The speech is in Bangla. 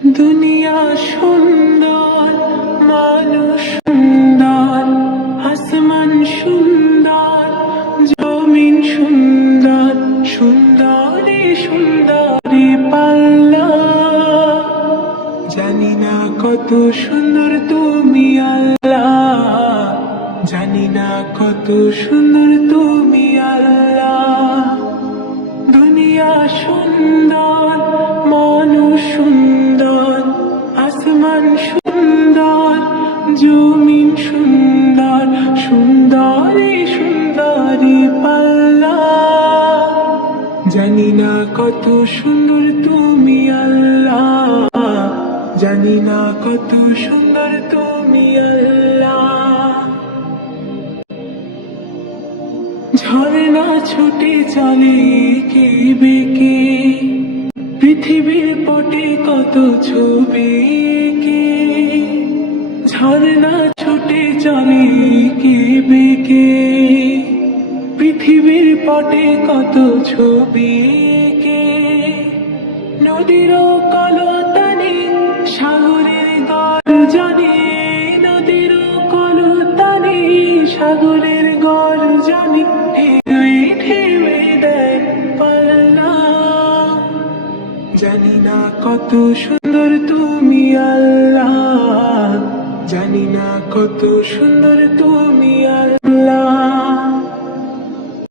দুনিয়া সুন্দর, মানুষ সুন্দর, আসমান সুন্দর, জমিন সুন্দর, সুন্দরী সুন্দরী পাল্লা। জানি না কত সুন্দর তুমি আল্লাহ, জানি না কত সুন্দর তুমি আল্লাহ। দুনিয়া সুন্দর, মানুষ সুন্দর, আসমান সুন্দর, জমিন সুন্দর, সুন্দরী সুন্দরী পাল্লা। জানি না কত সুন্দর তুমি আল্লাহ, জানি না কত সুন্দর তুমি আল্লাহ। ঝর্ণা ছুটে চলে কে বেঁকে, পৃথিবীর পটে কত ছবি কে। ঝর্ণা ছুটে চলে কে বেঁকে, পৃথিবীর পটে কত ছবি কে। নদীর কলতানে সাগরের গর্জনে, নদীর কলতানে সাগরের গর্জনে, ঢেউয়ে ঢেউয়ে দেয় পাল্লা। জানি না কত সুন্দর তুমি আল্লাহ, জানি না কত সুন্দর তুমি আল্লাহ।